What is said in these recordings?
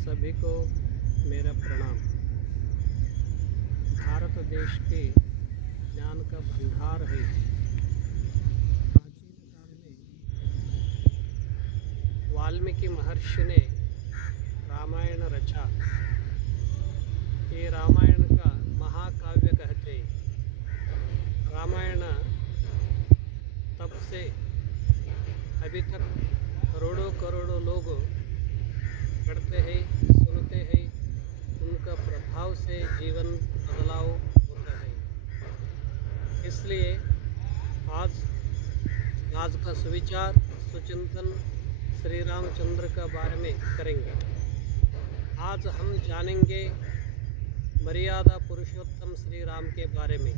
सभी को मेरा प्रणाम। भारत देश के ज्ञान का भंडार है। प्राचीन काल में वाल्मीकि महर्षि ने रामायण रचा। ये रामायण का महाकाव्य कहते हैं। रामायण तब से अभी तक करोड़ों करोड़ों लोग पढ़ते हैं, सुनते हैं। उनका प्रभाव से जीवन बदलाव होता है। इसलिए आज का सुविचार सुचिंतन श्री रामचंद्र का बारे में करेंगे। आज हम जानेंगे मर्यादा पुरुषोत्तम श्री राम के बारे में।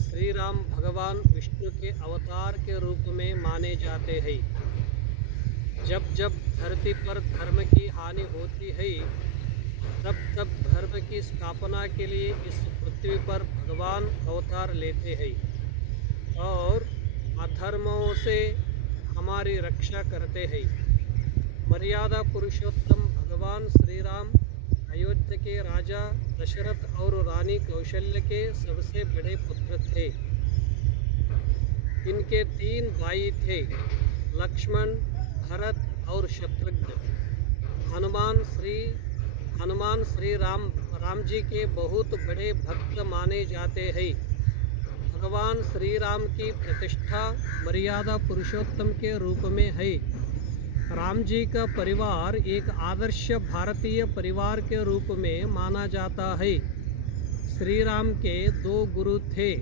श्री राम भगवान विष्णु के अवतार के रूप में माने जाते हैं। जब जब धरती पर धर्म की हानि होती है, तब तब धर्म की स्थापना के लिए इस पृथ्वी पर भगवान अवतार लेते हैं और अधर्मों से हमारी रक्षा करते हैं। मर्यादा पुरुषोत्तम भगवान श्री राम अयोध्या के राजा दशरथ और रानी कौशल्य के सबसे बड़े पुत्र थे। इनके 3 भाई थे, लक्ष्मण, भरत और शत्रुघ्न। हनुमान श्री राम जी के बहुत बड़े भक्त माने जाते हैं। भगवान श्री राम की प्रतिष्ठा मर्यादा पुरुषोत्तम के रूप में है। राम जी का परिवार एक आदर्श भारतीय परिवार के रूप में माना जाता है। श्री राम के 2 गुरु थे,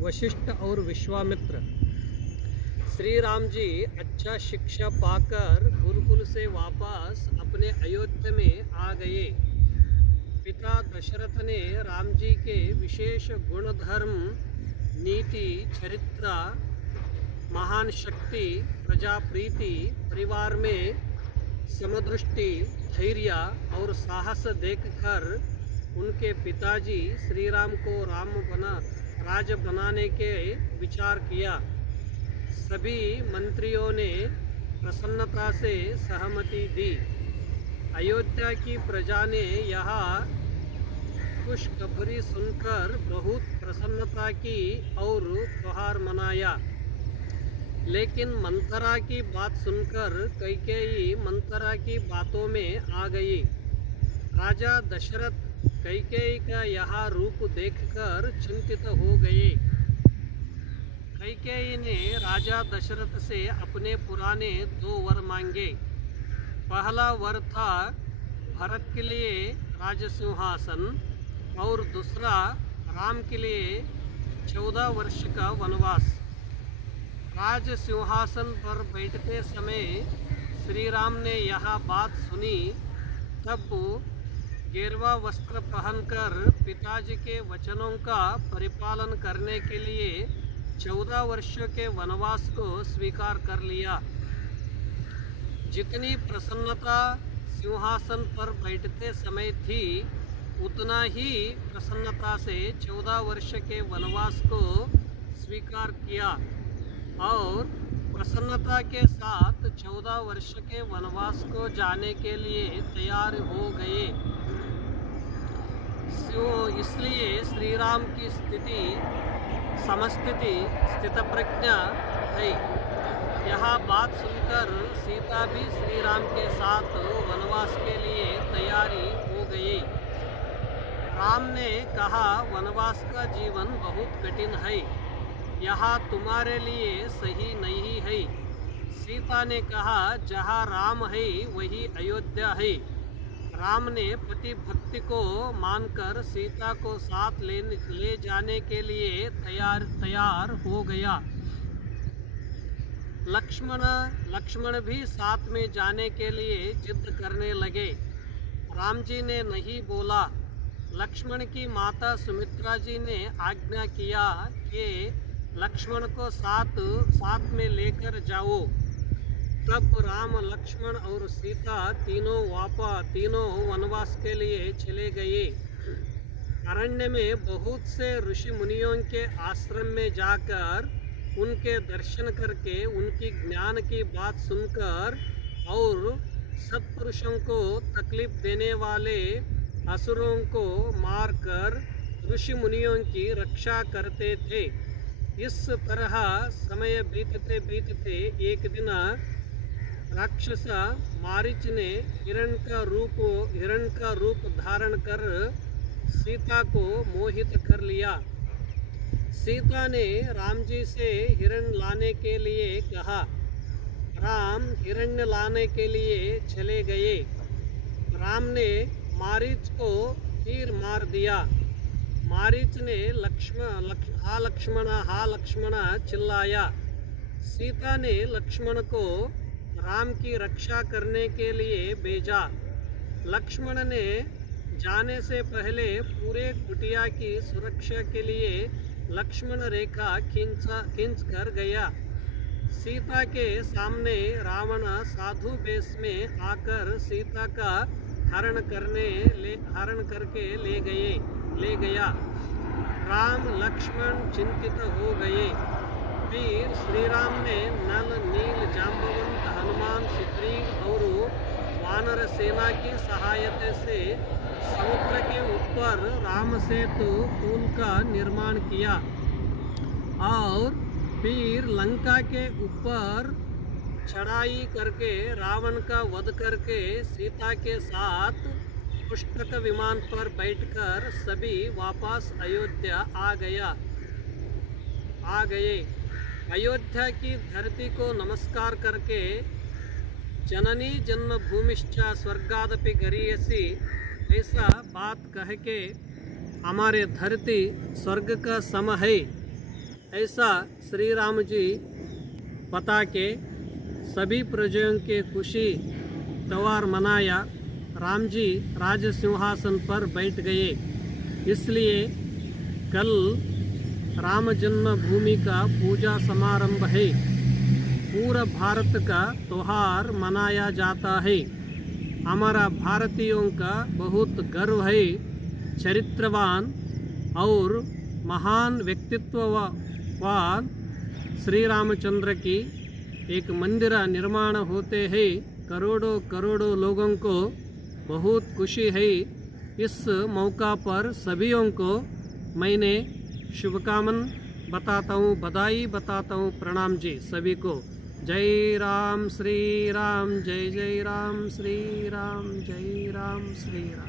वशिष्ठ और विश्वामित्र। श्री राम जी अच्छा शिक्षा पाकर गुरुकुल से वापस अपने अयोध्या में आ गए। पिता दशरथ ने राम जी के विशेष गुण, धर्म, नीति, चरित्र, महान शक्ति, प्रजा प्रीति, परिवार में समदृष्टि, धैर्य और साहस देखकर उनके पिताजी श्री राम को राज बनाने के विचार किया। सभी मंत्रियों ने प्रसन्नता से सहमति दी। अयोध्या की प्रजा ने यह खुशखबरी सुनकर बहुत प्रसन्नता की और त्योहार मनाया। लेकिन मंथरा की बात सुनकर कैकेयी मंथरा की बातों में आ गई। राजा दशरथ कैकेयी का यह रूप देखकर चिंतित हो गए। कैकेयी ने राजा दशरथ से अपने पुराने 2 वर मांगे। पहला वर था भरत के लिए राजसिंहासन और दूसरा राम के लिए 14 वर्ष का वनवास। राज सिंहासन पर बैठते समय श्री राम ने यह बात सुनी। तब गेरुआ वस्त्र पहनकर पिताजी के वचनों का परिपालन करने के लिए 14 वर्षों के वनवास को स्वीकार कर लिया। जितनी प्रसन्नता सिंहासन पर बैठते समय थी, उतना ही प्रसन्नता से 14 वर्ष के वनवास को स्वीकार किया और प्रसन्नता के साथ 14 वर्ष के वनवास को जाने के लिए तैयार हो गए। इसलिए श्री राम की समस्थिति स्थितप्रज्ञा है। यह बात सुनकर सीता भी श्री राम के साथ वनवास के लिए तैयारी हो गई। राम ने कहा, वनवास का जीवन बहुत कठिन है, यहाँ तुम्हारे लिए सही नहीं है। सीता ने कहा, जहाँ राम है वही अयोध्या है। राम ने पति भक्ति को मानकर सीता को साथ ले जाने के लिए तैयार हो गया। लक्ष्मण भी साथ में जाने के लिए जिद करने लगे। राम जी ने नहीं बोला। लक्ष्मण की माता सुमित्रा जी ने आज्ञा किया कि लक्ष्मण को साथ में लेकर जाओ। तब राम, लक्ष्मण और सीता तीनों वनवास के लिए चले गए। अरण्य में बहुत से ऋषि मुनियों के आश्रम में जाकर उनके दर्शन करके उनकी ज्ञान की बात सुनकर और सत्पुरुषों को तकलीफ देने वाले असुरों को मारकर ऋषि मुनियों की रक्षा करते थे। इस तरह समय बीतते बीतते एक दिन राक्षस मारीच ने हिरण का रूप धारण कर सीता को मोहित कर लिया। सीता ने राम जी से हिरण लाने के लिए कहा। राम हिरण्य लाने के लिए चले गए। राम ने मारीच को तीर मार दिया। मारीच ने हा लक्ष्मण चिल्लाया। सीता ने लक्ष्मण को राम की रक्षा करने के लिए भेजा। लक्ष्मण ने जाने से पहले पूरे कुटिया की सुरक्षा के लिए लक्ष्मण रेखा खींच कर गया। सीता के सामने रावण साधु वेश में आकर सीता का हरण करके ले गया। राम लक्ष्मण चिंतित हो गए। फिर श्री राम ने नल नील जाम्बवंत हनुमान सुग्रीव और वानर सेना की सहायता से समुद्र के ऊपर राम सेतु पुल का निर्माण किया और फिर लंका के ऊपर चढ़ाई करके रावण का वध करके सीता के साथ पुष्पक विमान पर बैठकर सभी वापस अयोध्या आ गए। अयोध्या की धरती को नमस्कार करके जननी जन्मभूमिश्च स्वर्गादपि गरीयसी ऐसा बात कह के हमारे धरती स्वर्ग का सम है ऐसा श्री राम जी बता के सभी प्रजाओं के खुशी त्यौहार मनाया। राम जी राज सिंहासन पर बैठ गए। इसलिए कल राम जन्मभूमि का पूजा समारंभ है। पूरा भारत का त्यौहार मनाया जाता है। हमारा भारतीयों का बहुत गर्व है। चरित्रवान और महान व्यक्तित्ववान श्री रामचंद्र की एक मंदिर निर्माण होते हैं। करोड़ों लोगों को बहुत खुशी है। इस मौका पर सभीयों को मैंने शुभकामना बताता हूँ, बधाई बताता हूँ। प्रणाम जी सभी को। जय राम श्री राम, जय जय राम श्री राम, जय राम श्री राम।